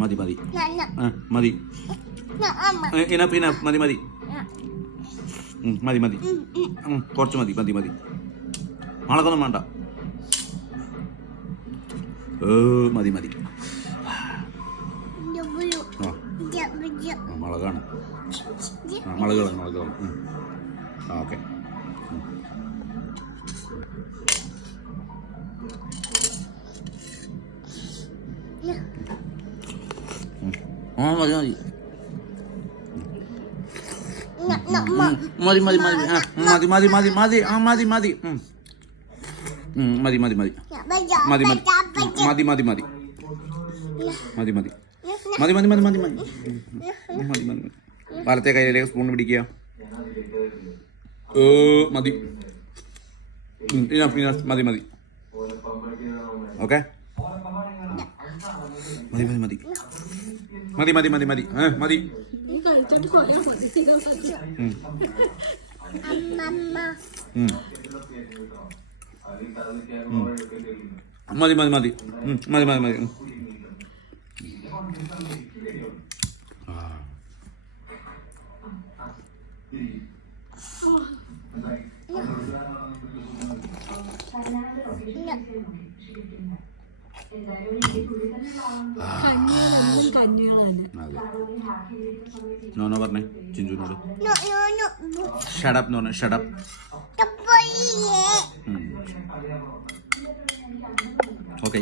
മതി മതി മതി ഇനഫ് ഇനഫ് മതി മതി മതി മതി കുറച്ച് മതി മതി മതി മുളകൊന്നും വേണ്ട മതി മതി മുളകാണ് മുളകുകളാണ് മുളകുകൾ ഓക്കെ മതി മതി മതി മതി മതി മതി മതി ആ മതി മതി മതി മതി മതി മതി മതി മതി മതി മതി മതി മതി മതി മതി മതി മതി മതി മതി വലത്തെ കയ്യിലേക്ക് സ്പൂൺ പിടിക്കുക മതി മതി മതി ഓക്കെ മതി മതി മതി മതി മതി മതി മതി മതി മതി മതി മതി മതി മതി മതി നോനോ പറഞ്ഞേ ചിഞ്ചുനോട് ഷഡപ്പ് എന്ന് പറഞ്ഞ ഷഡപ്പ് ഓക്കെ